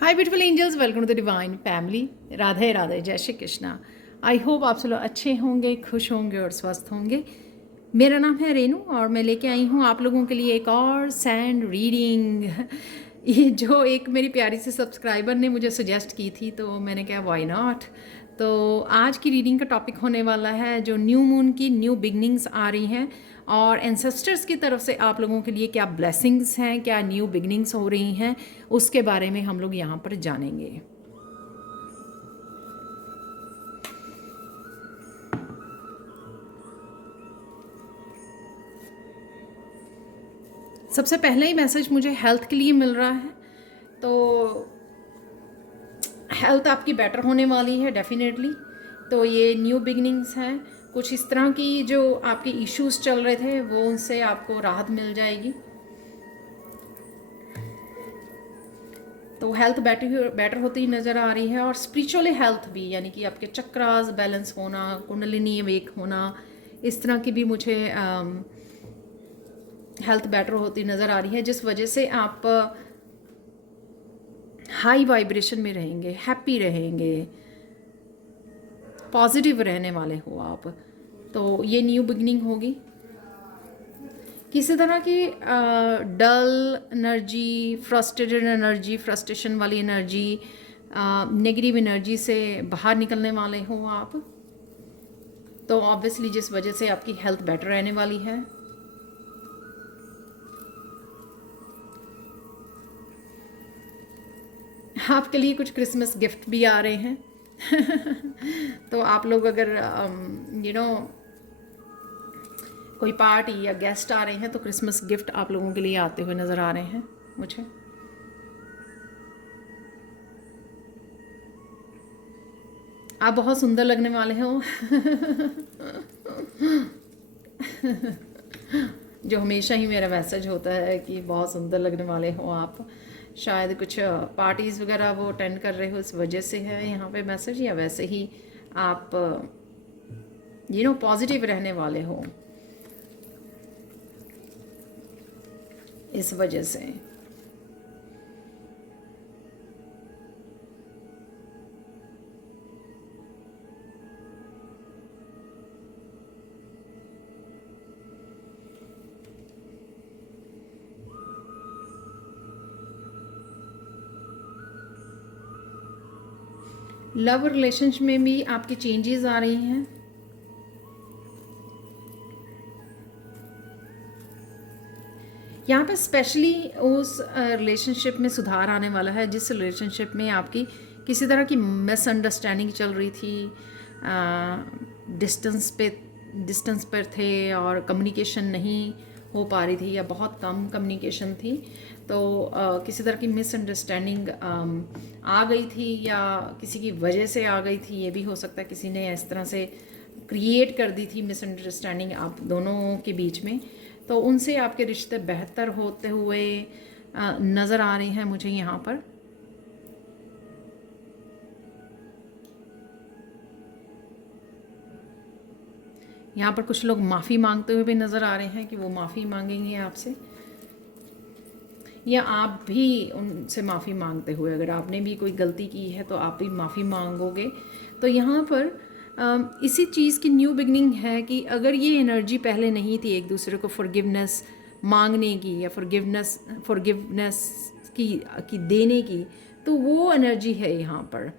Hi beautiful angels, welcome to the divine family. Radhe Radhe, जय Shri Krishna. I hope आप सब लोग अच्छे होंगे, खुश होंगे और स्वस्थ होंगे। मेरा नाम है रेनू और मैं लेके आई हूँ आप लोगों के लिए एक और सैंड रीडिंग। ये जो एक मेरी प्यारी सी सब्सक्राइबर ने मुझे सजेस्ट की थी, तो मैंने कहा व्हाई नॉट। तो आज की रीडिंग का टॉपिक होने वाला है जो न्यू मून की न्यू बिगनिंग्स आ रही हैं और एंसेस्टर्स की तरफ से आप लोगों के लिए क्या ब्लेसिंग्स हैं, क्या न्यू बिगनिंग्स हो रही हैं, उसके बारे में हम लोग यहाँ पर जानेंगे। सबसे पहले ही मैसेज मुझे हेल्थ के लिए मिल रहा है, तो हेल्थ आपकी बेटर होने वाली है डेफिनेटली। तो ये न्यू बिगनिंग्स हैं, कुछ इस तरह की जो आपके इश्यूज चल रहे थे वो उनसे आपको राहत मिल जाएगी। तो हेल्थ बेटर होती नज़र आ रही है और स्पिरिचुअली हेल्थ भी, यानी कि आपके चक्रास बैलेंस होना, कुंडलिनी अवेक होना, इस तरह की भी मुझे हेल्थ बेटर होती नज़र आ रही है, जिस वजह से आप हाई वाइब्रेशन में रहेंगे, हैप्पी रहेंगे, पॉजिटिव रहने वाले हो आप। तो ये न्यू बिगनिंग होगी। किसी तरह की डल एनर्जी, फ्रस्ट्रेटेड एनर्जी, फ्रस्ट्रेशन वाली एनर्जी, नेगेटिव एनर्जी से बाहर निकलने वाले हो आप। तो ऑब्वियसली जिस वजह से आपकी हेल्थ बेटर रहने वाली है। आपके लिए कुछ क्रिसमस गिफ्ट भी आ रहे हैं। तो आप लोग अगर कोई पार्टी या गेस्ट आ रहे हैं तो क्रिसमस गिफ्ट आप लोगों के लिए आते हुए नज़र आ रहे हैं मुझे। आप बहुत सुंदर लगने वाले हो। जो हमेशा ही मेरा मैसेज होता है कि बहुत सुंदर लगने वाले हो आप। शायद कुछ पार्टीज़ वगैरह वो अटेंड कर रहे हो, इस वजह से है यहाँ पे मैसेज, या वैसे ही आप पॉजिटिव रहने वाले हो इस वजह से। लव रिलेशनशिप में भी आपकी चेंजेस आ रही हैं। यहाँ पे स्पेशली उस रिलेशनशिप में सुधार आने वाला है जिस रिलेशनशिप में आपकी किसी तरह की मिसअंडरस्टैंडिंग चल रही थी, डिस्टेंस पर थे और कम्युनिकेशन नहीं हो पा रही थी या बहुत कम कम्युनिकेशन थी। तो किसी तरह की मिसअंडरस्टैंडिंग आ गई थी या किसी की वजह से आ गई थी, ये भी हो सकता है किसी ने इस तरह से क्रिएट कर दी थी मिसअंडरस्टैंडिंग आप दोनों के बीच में। तो उनसे आपके रिश्ते बेहतर होते हुए नज़र आ रहे हैं मुझे यहाँ पर। यहाँ पर कुछ लोग माफ़ी मांगते हुए भी नज़र आ रहे हैं कि वो माफ़ी मांगेंगे आपसे, या आप भी उनसे माफ़ी मांगते हुए, अगर आपने भी कोई गलती की है तो आप भी माफ़ी मांगोगे। तो यहाँ पर इसी चीज़ की न्यू बिगनिंग है कि अगर ये एनर्जी पहले नहीं थी एक दूसरे को फॉरगिवनेस मांगने की या फॉरगिवनेस की देने की, तो वो एनर्जी है यहाँ पर।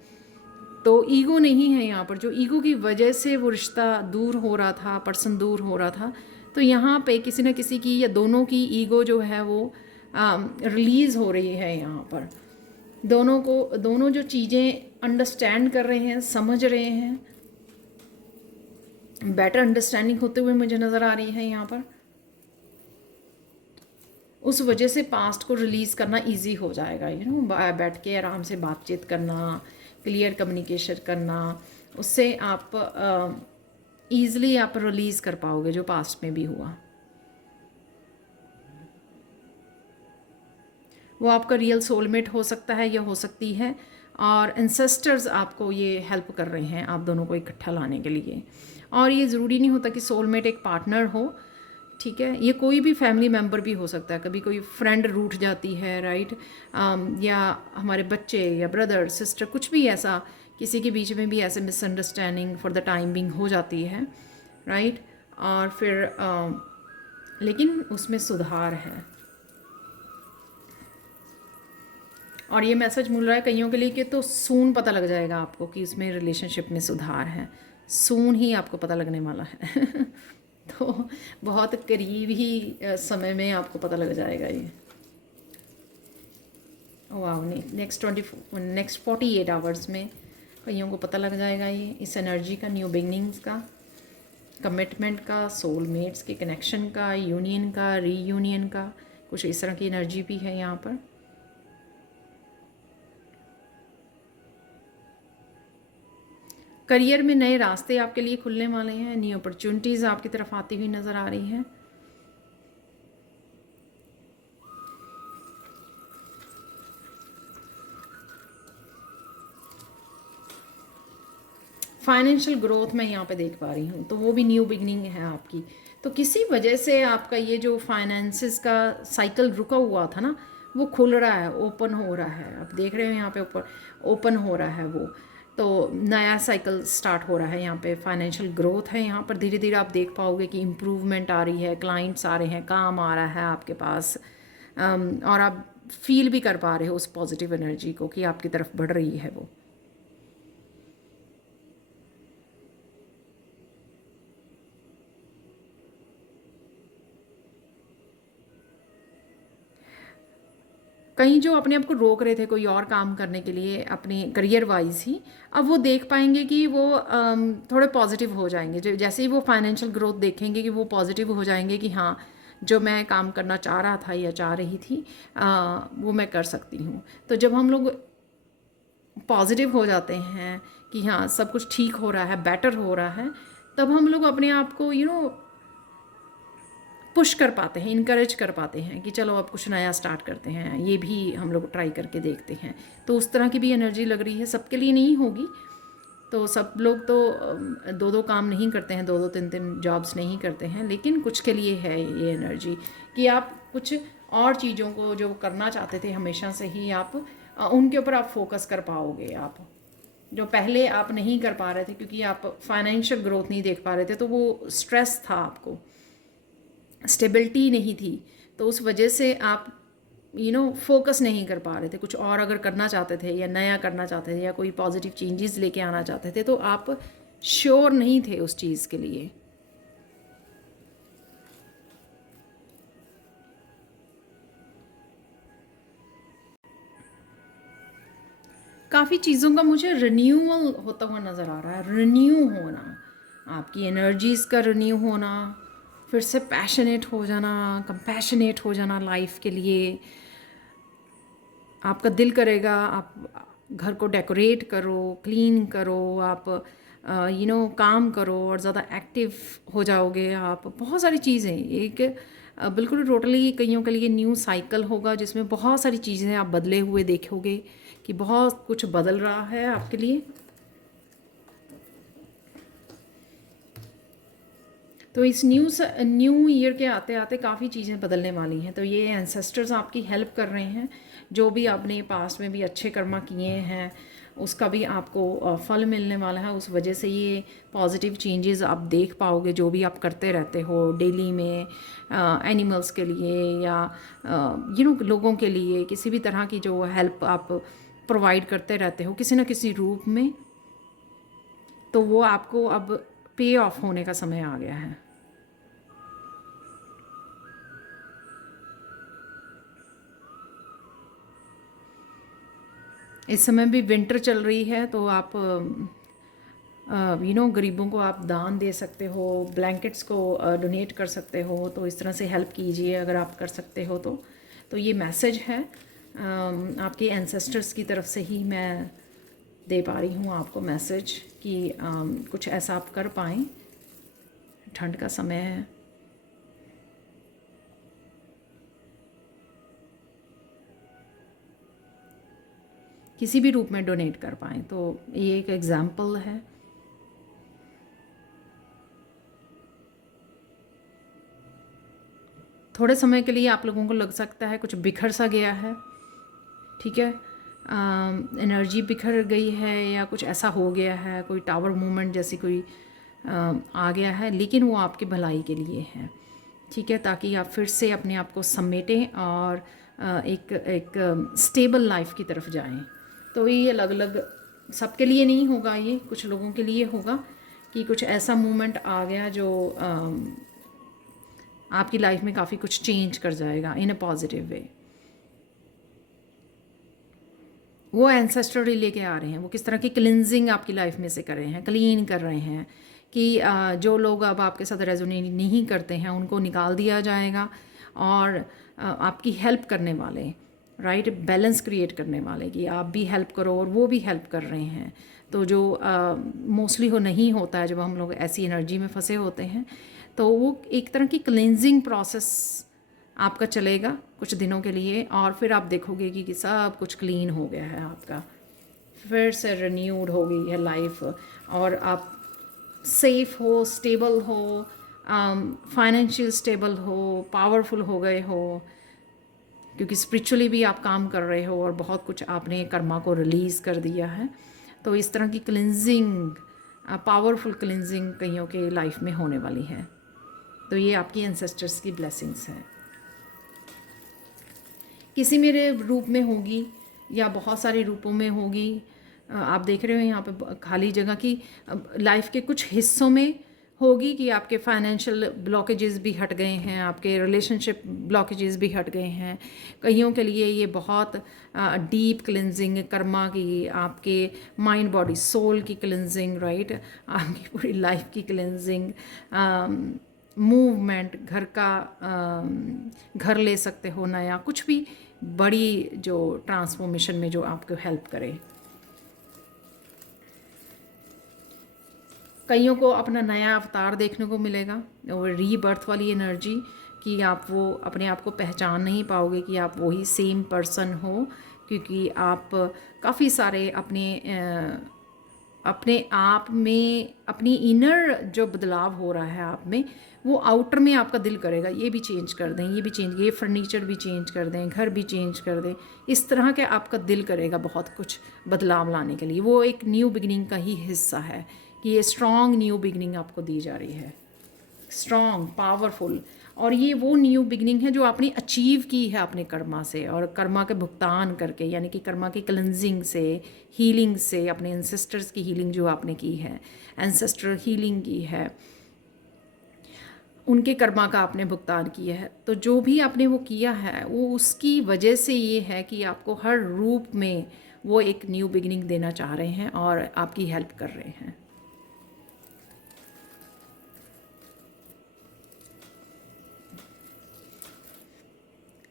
तो ईगो नहीं है यहाँ पर, जो ईगो की वजह से वो रिश्ता दूर हो रहा था, पर्सन दूर हो रहा था। तो यहाँ पे किसी न किसी की या दोनों की ईगो जो है वो रिलीज़ हो रही है यहाँ पर। दोनों जो चीज़ें अंडरस्टैंड कर रहे हैं, समझ रहे हैं, बेटर अंडरस्टैंडिंग होते हुए मुझे नज़र आ रही है यहाँ पर। उस वजह से पास्ट को रिलीज़ करना इजी हो जाएगा, बैठ के आराम से बातचीत करना, क्लियर कम्युनिकेशन करना, उससे आप ईज़िली आप रिलीज़ कर पाओगे जो पास्ट में भी हुआ। वो आपका रियल सोलमेट हो सकता है या हो सकती है, और एंसेस्टर्स आपको ये हेल्प कर रहे हैं आप दोनों को इकट्ठा लाने के लिए। और ये ज़रूरी नहीं होता कि सोलमेट एक पार्टनर हो, ठीक है, ये कोई भी फैमिली मेम्बर भी हो सकता है, कभी कोई फ्रेंड रूठ जाती है, राइट, या हमारे बच्चे या ब्रदर सिस्टर, कुछ भी ऐसा किसी के बीच में भी ऐसे misunderstanding for the time being हो जाती है, राइट, और फिर लेकिन उसमें सुधार है। और ये मैसेज मिल रहा है कईयों के लिए कि तो सून पता लग जाएगा आपको कि इसमें रिलेशनशिप में सुधार है, सून ही आपको पता लगने वाला है तो बहुत करीब ही समय में आपको पता लग जाएगा ये। वाह, नेक्स्ट 48 आवर्स में कईयों को पता लग जाएगा ये, इस एनर्जी का, न्यू बिगनिंग्स का, कमिटमेंट का, सोलमेट्स के कनेक्शन का, यूनियन का, रीयूनियन का, कुछ इस तरह की एनर्जी भी है यहाँ पर। करियर में नए रास्ते आपके लिए खुलने वाले हैं, न्यू अपॉर्चुनिटीज़ आपकी तरफ आती हुई नज़र आ रही हैं। फाइनेंशियल ग्रोथ मैं यहाँ पे देख पा रही हूँ, तो वो भी न्यू बिगनिंग है आपकी। तो किसी वजह से आपका ये जो फाइनेंसिस का साइकिल रुका हुआ था ना, वो खुल रहा है, ओपन हो रहा है। आप देख रहे हो यहाँ पे ऊपर ओपन हो रहा है वो, तो नया साइकिल स्टार्ट हो रहा है यहाँ पे। फाइनेंशियल ग्रोथ है यहाँ पर, धीरे धीरे आप देख पाओगे कि इम्प्रूवमेंट आ रही है, क्लाइंट्स आ रहे हैं, काम आ रहा है आपके पास, और आप फील भी कर पा रहे हो उस पॉजिटिव एनर्जी को कि आपकी तरफ बढ़ रही है वो। कहीं जो अपने आप को रोक रहे थे कोई और काम करने के लिए अपने करियर वाइज ही, अब वो देख पाएंगे कि वो थोड़े पॉजिटिव हो जाएंगे। जैसे ही वो फाइनेंशियल ग्रोथ देखेंगे कि वो पॉजिटिव हो जाएंगे कि हाँ, जो मैं काम करना चाह रहा था या चाह रही थी वो मैं कर सकती हूँ। तो जब हम लोग पॉजिटिव हो जाते हैं कि हाँ सब कुछ ठीक हो रहा है, बेटर हो रहा है, तब हम लोग अपने आप को पुश कर पाते हैं, इनकरेज कर पाते हैं कि चलो अब कुछ नया स्टार्ट करते हैं, ये भी हम लोग ट्राई करके देखते हैं। तो उस तरह की भी एनर्जी लग रही है। सबके लिए नहीं होगी, तो सब लोग तो दो दो काम नहीं करते हैं, दो दो तीन तीन जॉब्स नहीं करते हैं, लेकिन कुछ के लिए है ये एनर्जी कि आप कुछ और चीज़ों को जो करना चाहते थे हमेशा से ही, आप उनके ऊपर आप फोकस कर पाओगे। आप जो पहले आप नहीं कर पा रहे थे क्योंकि आप फाइनेंशियल ग्रोथ नहीं देख पा रहे थे, तो वो स्ट्रेस था, आपको स्टेबिलिटी नहीं थी, तो उस वजह से आप फोकस नहीं कर पा रहे थे। कुछ और अगर करना चाहते थे या नया करना चाहते थे या कोई पॉजिटिव चेंजेस लेके आना चाहते थे, तो आप श्योर नहीं थे उस चीज़ के लिए। काफ़ी चीज़ों का मुझे रिन्यूअल होता हुआ नज़र आ रहा है, रिन्यू होना, आपकी एनर्जीज़ का रिन्यू होना, फिर से पैशनेट हो जाना, कंपैशनेट हो जाना लाइफ के लिए। आपका दिल करेगा आप घर को डेकोरेट करो, क्लीन करो, आप काम करो और ज़्यादा एक्टिव हो जाओगे आप। बहुत सारी चीज़ें, एक बिल्कुल टोटली कईयों के लिए न्यू साइकिल होगा जिसमें बहुत सारी चीज़ें आप बदले हुए देखोगे कि बहुत कुछ बदल रहा है आपके लिए। तो इस न्यू ईयर के आते आते काफ़ी चीज़ें बदलने वाली हैं। तो ये एंसेस्टर्स आपकी हेल्प कर रहे हैं, जो भी आपने पास्ट में भी अच्छे कर्मा किए हैं उसका भी आपको फल मिलने वाला है। उस वजह से ये पॉजिटिव चेंजेस आप देख पाओगे जो भी आप करते रहते हो डेली में, एनिमल्स के लिए या लोगों के लिए, किसी भी तरह की जो हेल्प आप प्रोवाइड करते रहते हो किसी न किसी रूप में, तो वो आपको अब पे ऑफ होने का समय आ गया है। इस समय भी विंटर चल रही है, तो आप गरीबों को आप दान दे सकते हो, ब्लैंकेट्स को डोनेट कर सकते हो। तो इस तरह से हेल्प कीजिए अगर आप कर सकते हो तो ये मैसेज है आपके एंसेस्टर्स की तरफ से ही मैं दे पा रही हूँ आपको मैसेज कि कुछ ऐसा आप कर पाएँ। ठंड का समय है, किसी भी रूप में डोनेट कर पाएँ, तो ये एक एग्जाम्पल है। थोड़े समय के लिए आप लोगों को लग सकता है कुछ बिखर सा गया है, ठीक है, एनर्जी बिखर गई है या कुछ ऐसा हो गया है, कोई टावर मूवमेंट जैसी कोई आ गया है, लेकिन वो आपकी भलाई के लिए है, ठीक है, ताकि आप फिर से अपने आप को समेटें और एक एक स्टेबल लाइफ की तरफ जाएं। तो ये अलग अलग सबके लिए नहीं होगा, ये कुछ लोगों के लिए होगा कि कुछ ऐसा मूवमेंट आ गया जो आपकी लाइफ में काफ़ी कुछ चेंज कर जाएगा इन अ पॉजिटिव वे। वो एंसेस्टर लेके आ रहे हैं, वो किस तरह की क्लिनजिंग आपकी लाइफ में से कर रहे हैं, क्लीन कर रहे हैं कि जो लोग अब आपके साथ रेजोनेट नहीं करते हैं उनको निकाल दिया जाएगा, और आपकी हेल्प करने वाले, राइट, बैलेंस क्रिएट करने वाले कि आप भी हेल्प करो और वो भी हेल्प कर रहे हैं। तो जो मोस्टली हो नहीं होता है जब हम लोग ऐसी एनर्जी में फंसे होते हैं, तो वो एक तरह की क्लिनजिंग प्रोसेस आपका चलेगा कुछ दिनों के लिए, और फिर आप देखोगे कि सब कुछ क्लीन हो गया है, आपका फिर से रिन्यूड हो गई है लाइफ, और आप सेफ हो, स्टेबल हो, फाइनेंशियल स्टेबल हो, पावरफुल हो गए हो, क्योंकि स्पिरिचुअली भी आप काम कर रहे हो और बहुत कुछ आपने कर्मा को रिलीज़ कर दिया है। तो इस तरह की क्लिनजिंग, पावरफुल क्लिनजिंग कईयों के लाइफ में होने वाली है। तो ये आपकी एंसेस्टर्स की ब्लेसिंग्स हैं, किसी मेरे रूप में होगी या बहुत सारे रूपों में होगी। आप देख रहे हो यहाँ पे खाली जगह की लाइफ के कुछ हिस्सों में होगी कि आपके फाइनेंशियल ब्लॉकेजेस भी हट गए हैं, आपके रिलेशनशिप ब्लॉकेजेस भी हट गए हैं। कईयों के लिए ये बहुत डीप क्लिनजिंग कर्मा की, आपके माइंड बॉडी सोल की क्लिनजिंग, राइट, आपकी पूरी लाइफ की क्लिनजिंग, मूवमेंट, घर का घर ले सकते हो नया, कुछ भी बड़ी जो ट्रांसफॉर्मेशन में जो आपको हेल्प करे। कईयों को अपना नया अवतार देखने को मिलेगा, और रीबर्थ वाली एनर्जी कि आप वो अपने आप को पहचान नहीं पाओगे कि आप वही सेम पर्सन हो, क्योंकि आप काफ़ी सारे अपने आप में, अपनी इनर जो बदलाव हो रहा है आप में, वो आउटर में आपका दिल करेगा ये भी चेंज कर दें, ये भी चेंज, ये फर्नीचर भी चेंज कर दें, घर भी चेंज कर दें, इस तरह के आपका दिल करेगा बहुत कुछ बदलाव लाने के लिए। वो एक न्यू बिगिनिंग का ही हिस्सा है कि ये स्ट्रॉन्ग न्यू बिगिनिंग आपको दी जा रही है, स्ट्रॉन्ग, पावरफुल। और ये वो न्यू बिगनिंग है जो आपने अचीव की है अपने कर्मा से, और कर्मा के भुगतान करके, यानी कि कर्मा की क्लेंजिंग से, हीलिंग से, अपने एंसेस्टर्स की हीलिंग जो आपने की है, एंसेस्टर हीलिंग की है, उनके कर्मा का आपने भुगतान किया है। तो जो भी आपने वो किया है वो उसकी वजह से ये है कि आपको हर रूप में वो एक न्यू बिगनिंग देना चाह रहे हैं और आपकी हेल्प कर रहे हैं।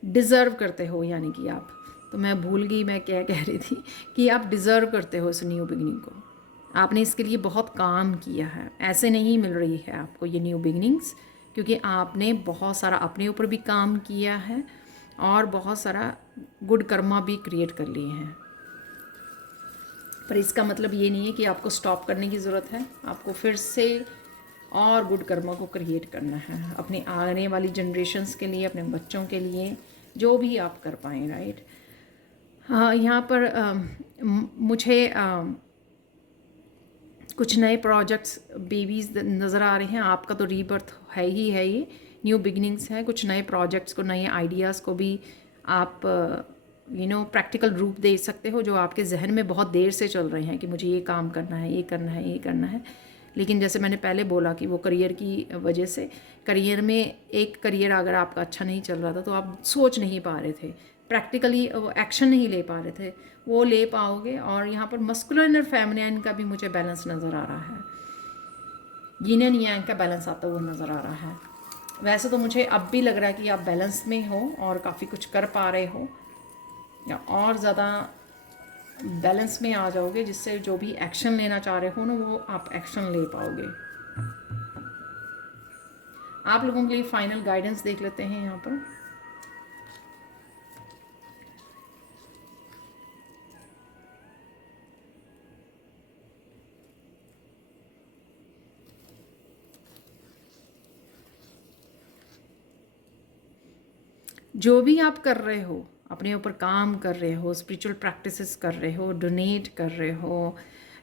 डिज़र्व करते हो, यानी कि आप, तो मैं भूल गई मैं क्या कह रही थी, कि आप डिज़र्व करते हो इस न्यू बिगनिंग को। आपने इसके लिए बहुत काम किया है, ऐसे नहीं मिल रही है आपको ये न्यू बिगनिंग्स, क्योंकि आपने बहुत सारा अपने ऊपर भी काम किया है और बहुत सारा गुड कर्मा भी क्रिएट कर लिए हैं। पर इसका मतलब ये नहीं है कि आपको स्टॉप करने की ज़रूरत है, आपको फिर से और गुड कर्मा को क्रिएट करना है अपने आने वाली जनरेशन्स के लिए, अपने बच्चों के लिए, जो भी आप कर पाएँ, राइट। हाँ, यहाँ पर मुझे कुछ नए प्रोजेक्ट्स, बेबीज़ नज़र आ रहे हैं। आपका तो रीबर्थ है ही है, ये न्यू बिगनिंग्स हैं। कुछ नए प्रोजेक्ट्स को, नए आइडियाज़ को भी आप प्रैक्टिकल रूप दे सकते हो, जो आपके जहन में बहुत देर से चल रहे हैं कि मुझे ये काम करना है, ये करना है, ये करना है। लेकिन जैसे मैंने पहले बोला कि वो करियर की वजह से, करियर में एक करियर अगर आपका अच्छा नहीं चल रहा था तो आप सोच नहीं पा रहे थे, प्रैक्टिकली एक्शन नहीं ले पा रहे थे, वो ले पाओगे। और यहाँ पर मस्कुलिन और फेमिनिन का भी मुझे बैलेंस नज़र आ रहा है, यिन एंड यांग का बैलेंस आता हुआ नज़र आ रहा है। वैसे तो मुझे अब भी लग रहा है कि आप बैलेंस में हो और काफ़ी कुछ कर पा रहे हो, या और ज़्यादा बैलेंस में आ जाओगे, जिससे जो भी एक्शन लेना चाह रहे हो ना, वो आप एक्शन ले पाओगे। आप लोगों के लिए फाइनल गाइडेंस देख लेते हैं यहाँ पर। जो भी आप कर रहे हो, अपने ऊपर काम कर रहे हो, स्पिरिचुअल प्रैक्टिसेस कर रहे हो, डोनेट कर रहे हो,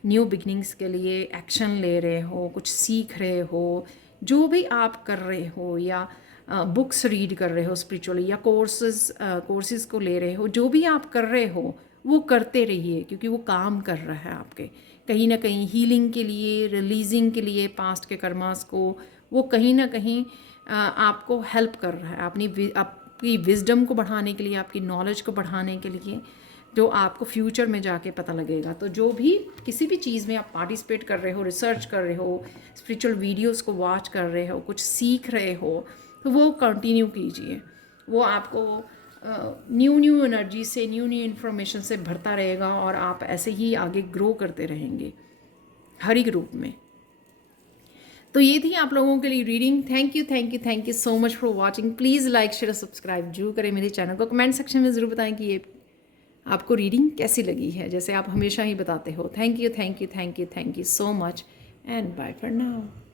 न्यू बिगनिंग्स के लिए एक्शन ले रहे हो, कुछ सीख रहे हो, जो भी आप कर रहे हो, या बुक्स रीड कर रहे हो स्पिरिचुअली, या कोर्सेज को ले रहे हो, जो भी आप कर रहे हो वो करते रहिए, क्योंकि वो काम कर रहा है आपके कहीं ना कहीं हीलिंग के लिए, रिलीजिंग के लिए पास्ट के कर्मास को। वो कहीं ना कहीं आपको हेल्प कर रहा है आपकी विजडम को बढ़ाने के लिए, आपकी नॉलेज को बढ़ाने के लिए, जो आपको फ्यूचर में जाके पता लगेगा। तो जो भी किसी भी चीज़ में आप पार्टिसिपेट कर रहे हो, रिसर्च कर रहे हो, स्पिरिचुअल वीडियोस को वॉच कर रहे हो, कुछ सीख रहे हो, तो वो कंटिन्यू कीजिए। वो आपको न्यू एनर्जी से, न्यू इन्फॉर्मेशन से भरता रहेगा, और आप ऐसे ही आगे ग्रो करते रहेंगे हर एक रूप में। तो ये थी आप लोगों के लिए reading. Thank you so much for watching. Please like share subscribe जरूर करें मेरे चैनल को। कमेंट सेक्शन में ज़रूर बताएं कि ये आपको रीडिंग कैसी लगी है, जैसे आप हमेशा ही बताते हो। Thank you so much and bye for now.